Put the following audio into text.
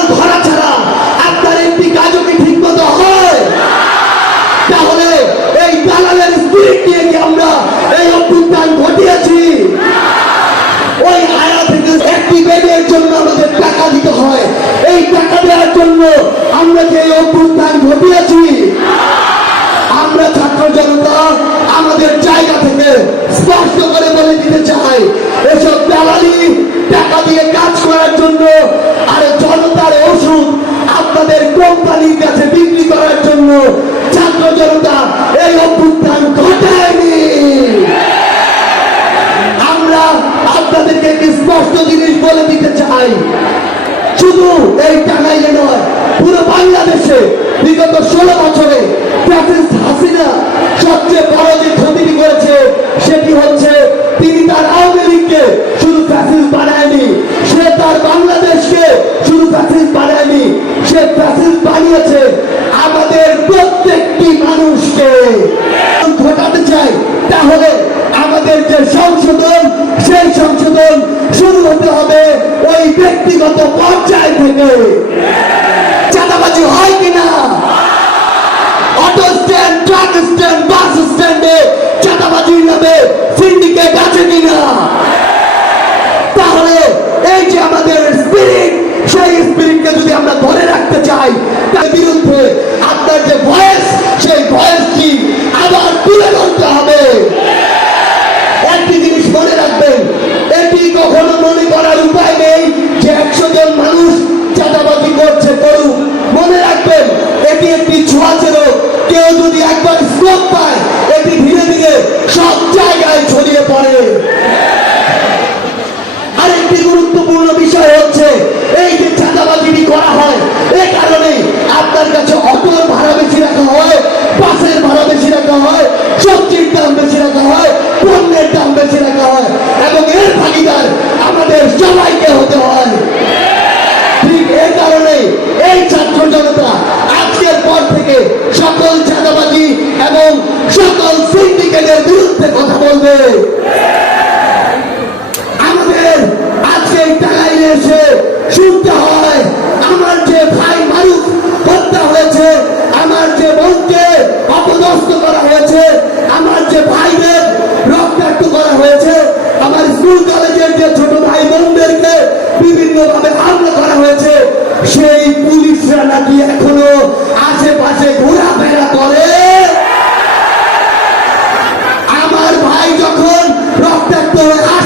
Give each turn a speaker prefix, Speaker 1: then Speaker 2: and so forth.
Speaker 1: দালাল ধরা ছাড়া আপনার এমপি কাজও ঠিক মতো হয়? তাহলে এই দালালের স্পিরিট নিয়ে কি আমরা এই অভ্যুত্থান ঘটিয়েছি? ওই আয়া থেকে একটি বেডের জন্য আমাদের টাকা দিতে হয়। এই টাকা দেওয়ার জন্য আমরা যে এই অভ্যুত্থান ঘটিয়েছি, আমরা ছাত্র জনতা আমাদের জায়গা থেকে স্পষ্ট করে বলে দিতে চাই, এসব দালালি টাকা দিয়ে কাজ করার জন্য আর জনতার ওষুধ আপনাদের কোম্পানির কাছে বিক্রি করার জন্য, ছাত্র জনতা, এই অভ্যুত্থান ঘটায়নি। আমরা আপনাদেরকে একটি স্পষ্ট জিনিস বলে দিতে চাই। শুধু এই টাঙ্গাইলে নয়, পুরো বাংলাদেশে বিগত ষোলো বছরে হাসিনা সবচেয়ে বড় যে ক্ষতিটি করেছে ওই ব্যক্তিগত পর্যায় থেকে চাঁদাবাজি হয় কিনা? Auto stand truck stand bus স্ট্যান্ডে চাঁদাবাজি নামে জায়গায় ছড়িয়ে পড়ে। আরেকটি গুরুত্বপূর্ণ বিষয় হচ্ছে, এই যে চাঁদাবাজিটি করা হয়, এ কারণে আপনার কাছে অটোর ভাড়া বেশি রাখা হয় বাসের ভাড়া বেশি রাখা হয়, সবজির দাম বেশি রাখা হয়, পণ্যের দাম বেশি রাখা হয়, এবং এর ভাগিদার আমাদের সবাইকে হতে হয়। ঠিক এই কারণে এই ছাত্র জনতা আজকের পর থেকে সকল চাঁদাবাজি এবং সকল সিন্ডিকেটের বিরুদ্ধে কথা বলবে আমাদের আজকে টাকায় এসে শুনতে হয়, আমার যে ভাই মারুফ হত্যা হয়েছে, আমার যে বোনকে অপদস্থ করা হয়েছে, আমার যে ভাইদের রক্তাক্ত করা হয়েছে, আমার স্কুল কলেজের যে ছোট ভাই বোনদেরকে বিভিন্ন ভাবে হামলা করা হয়েছে, সেই পুলিশরা নাকি এখনও Lord, I